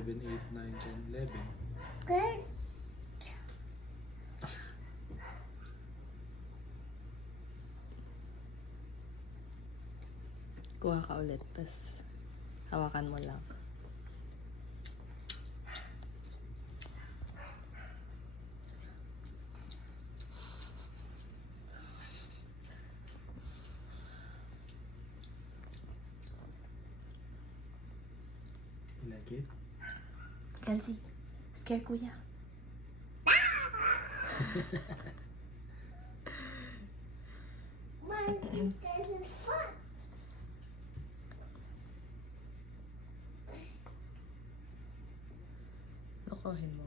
7, 8, 9, 10, 11. Good. Kuha ka ulit, tapos hawakan mo lang. You like it? Kelsey, scare kuya. Mom, this is fun. Lokohin mo.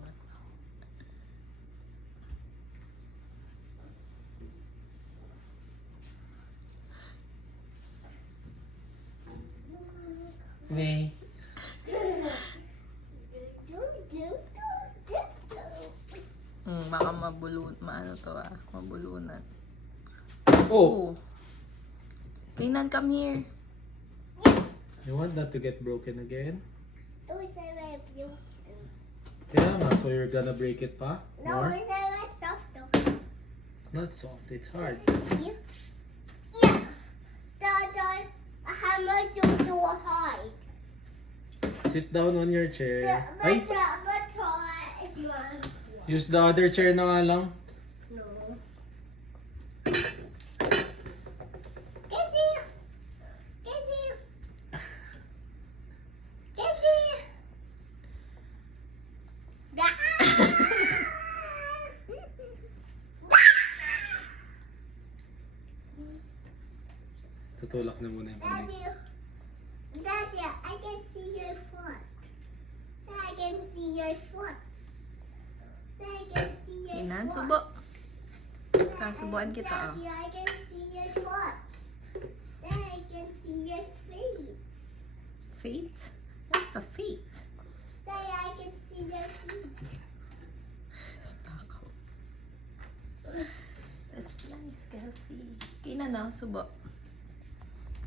Nee. Baka maano to mabulunan. Oh! Kainan, come here. You want that to get broken again? No, it's a red blue. Kaya nga, so you're gonna break it pa? No, More? it's a red soft though. It's not soft, it's hard. Yeah. Yeah. The hammer is so hard. Sit down on your chair. Ay! But is mine. Use the other chair na nga lang. No. Casey! Casey! Casey! Tutulak na muna yung kamay. Daddy, I can see your foot. I can see your foot. I can see your Kainan, foot. subo. Kasubuan kita, ah. Daddy, I can see your foot. Then I can see your feet. Feet? What's a feet? Then I can see your feet. That's nice, Kelsey. Kainan na, subo.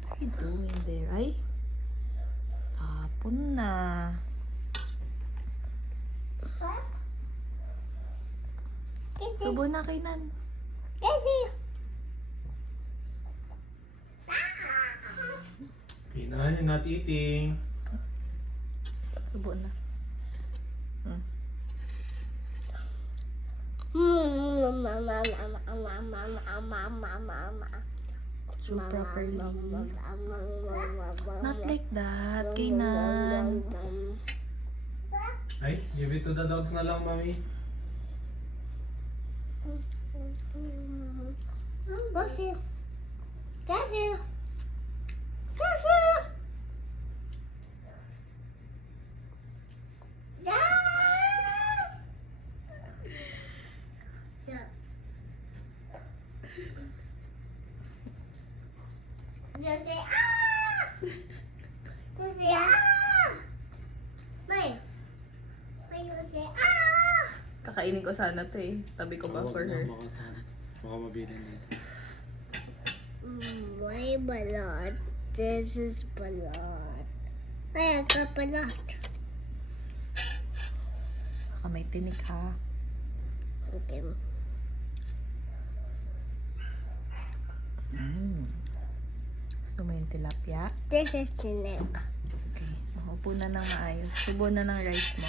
What are you doing there? Ay? Tapon na. What? Casey! Subo na, kainan. Casey! Kainan, you're not eating. Subo na. Chew properly. Not like that, kainan. Ay, give it to the dogs na lang, mami. Casey! Casey! Casey! You say ah! You say ah! May! May you say ah! Kakainin ko sana to eh. Tabi ko ba Huwag for na, her? baka mabilin dito. My balot. This is balot. Ay, aka balot. Baka may tinik ha. Okay. Gusto mo yung tilapia? This is the neck. Okay. Upo na ng maayos. Subo na ng rice mo.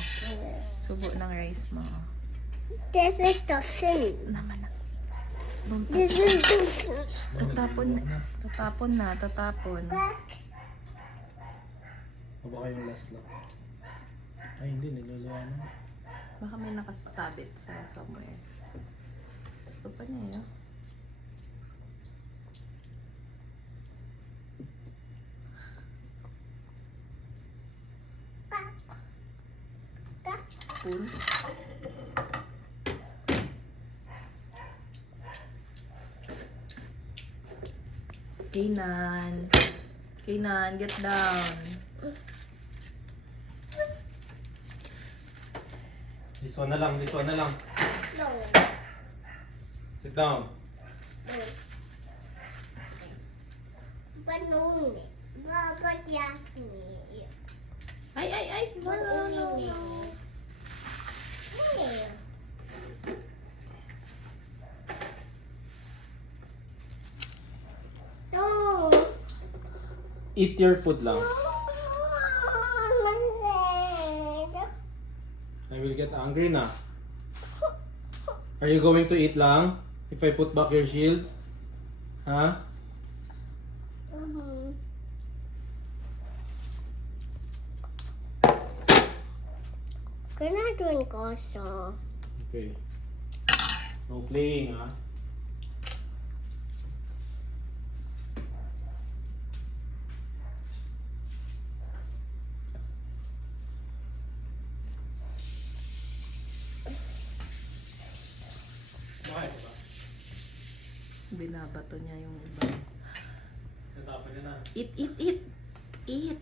Subo ng rice mo. This is the fin. Naman na. Don't This touch. is the fin. Tatapon na. Tatapon na. Tatapon. Back. O baka yung last lang. Ay, hindi, niluluwa na. Baka may nakasabit sa somewhere. Gusto pa niya yun. Back. Back. Spoon. Kainan. Kainan, get down. This one na lang, this one na lang. No. Sit down. No. But no. But yes, me. Ay! No, no, no, no. Here. No. Eat your food lang. I will get angry na. Are you going to eat lang? If I put back your shield? Ha? Mhm. We're not doing Gosa. Okay. No playing, ha? Kumain ka ba? Binabato niya yung iba. Natapon niya na. Eat! Eat!